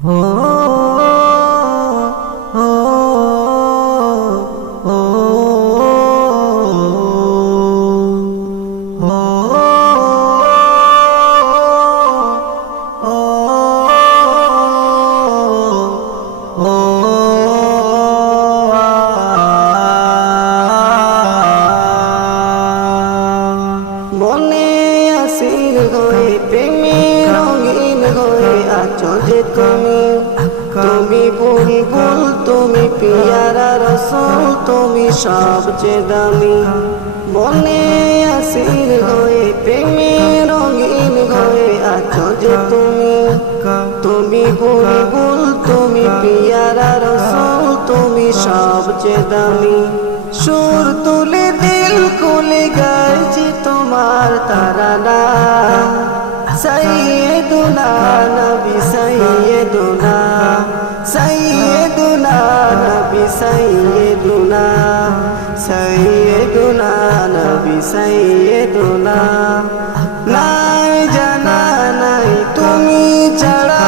মনে আসির হয়ে প্রেমে রঙিন হয়ে আছো যে তুমি। তুমি বুলবুল, তুমি পিয়ারা রসুল, তুমি সবচেয়ে দামি। মনে আসির হয়ে প্রেমে রঙিন হয়ে আছো যে তুমি। তুমি বুলবুল, তুমি পিয়ারা রসুল, তুমি সবচেয়ে দামি। সুর তুলে দিল, কুলে গাইছি তোমার তারানা সৈয়দুনা সৈয়দুনা নবী সৈয়দুনা নাই জানা নাই, তুমি ছাড়া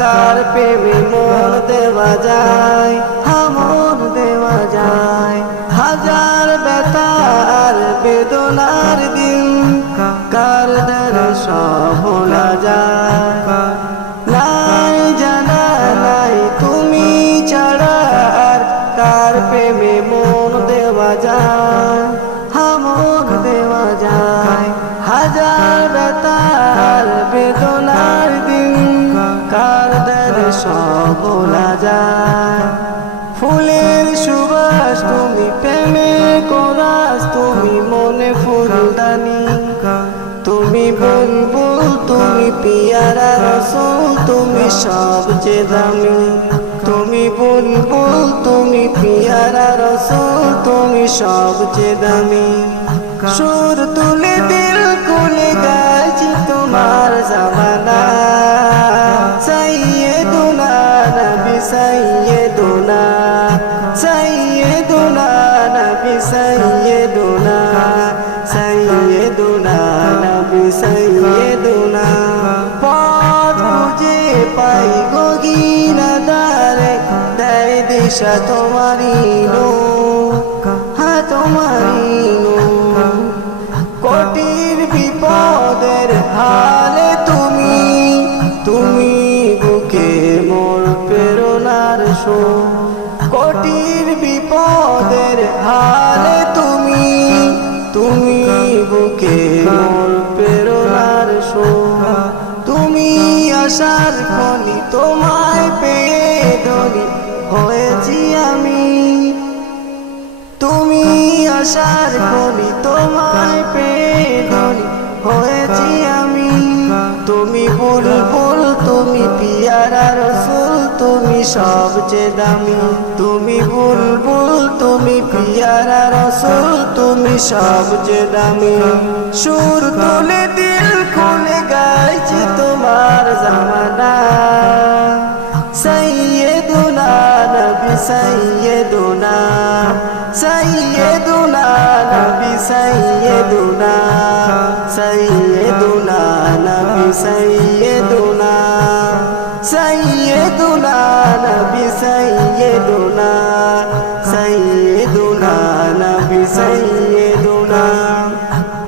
কার প্রেমে মন দেওয়া যায়? আমর দেওয়া যায়। হাজার বেতার বেদনার দিন, কার সব ভোলা যায়? মন দেওয়া যায় আমর দেওয়া যায়। হাজার বেতার বেদনার দিন, কার সব ভোলা যায়? ফুলের সুবাস তুমি প্রেমে কোরাস, তুমি মনে ফুলদানি। তুমি বুলবুল, তুমি পিয়ারা রসুল তুমি সবচেয়ে দামি। তুমি বুলবুল, তুমি পিয়ারা সবচেয়ে দামি। সুর তুলে দিল কুলে গাছি তোমার জামানা। সাইয়েদুনা নবী সাইয়েদুনা সাইয়েদুনা নবী সাইয়েদুনা সাইয়েদুনা নবী সাইয়েদুনা পথ খুঁজে পাই গগিনা দারে দেয় দিশা তোমারি নো হ্যাঁ তোমারি নো কোটির বিপদের হালে তুমি তুমি বুকে মোর প্রেরণার শো কোটির বিপদের হালে তুমি তুমি বুকে মোর প্রেরণার শো তুমি আশার খনি তোমায় পেয়ে ধনি হয়েছি আমি। তুমি আশার করি তোমায় পেয়ে হয়েছি আমি। তুমি বুলবুল, তুমি পিয়ারা রসুল, তুমি সবচেয়ে দামি। তুমি বুলবুল, তুমি পিয়ারা রসুল, তুমি সবচেয়ে দামি। সুর তুলে দিল খুলে গাইছি তোমার জামানা। সাইয়ে সৈয়দুনা নবী সৈয়দুনা সৈয়দুনা সৈয়দুনা সৈয়দুনা নবী সৈয়দুনা সৈয়দুনা নবী সৈয়দুনা